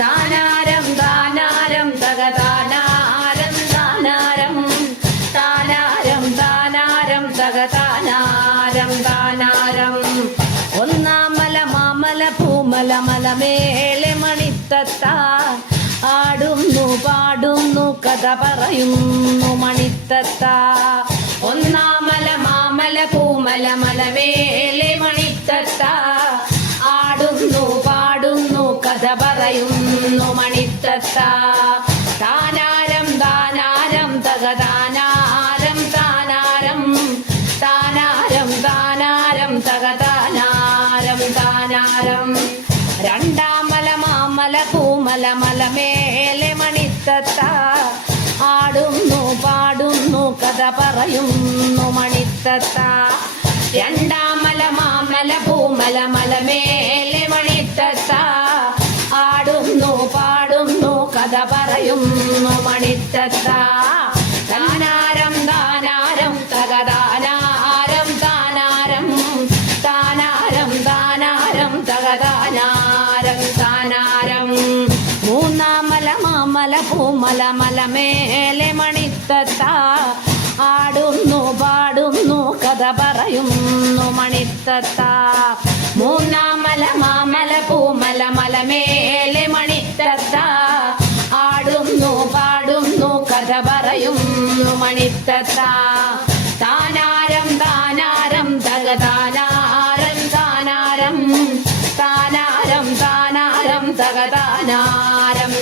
താനാരം താനാരം ഒന്നാമല മാമല പൂമല പറയുന്നു മണിത്തത്ത. ഒന്നാമല മാമല പൂമല മലമേളെ പറയുന്നു മണിത്തത്ത. താനാരം താനാരം തക താനാരം താനാരം. താനാരം താനാരം തക താനാരം താനാരം. രണ്ടാമല മാമല പൂമല മലമേലെ മണിത്തത്ത. ആടുന്നു പാടുന്നു കഥ പറയുന്നു മണിത്തത്ത. രണ്ടാമല മാമല പൂമല മലമേലെ മണിത്തത്ത മാമല പൂമല മലമേലെ മണിത്തത്ത ആടുന്നു പാടുന്നു കഥ പറയുന്നു മൂന്നാമല മാമല പൂമല മലമേലെ പറയുന്നു മണിത്തത്ത താനാരം താനാരം തക താനാരം താനാരം താനാരം താനാരം തകതാനാരം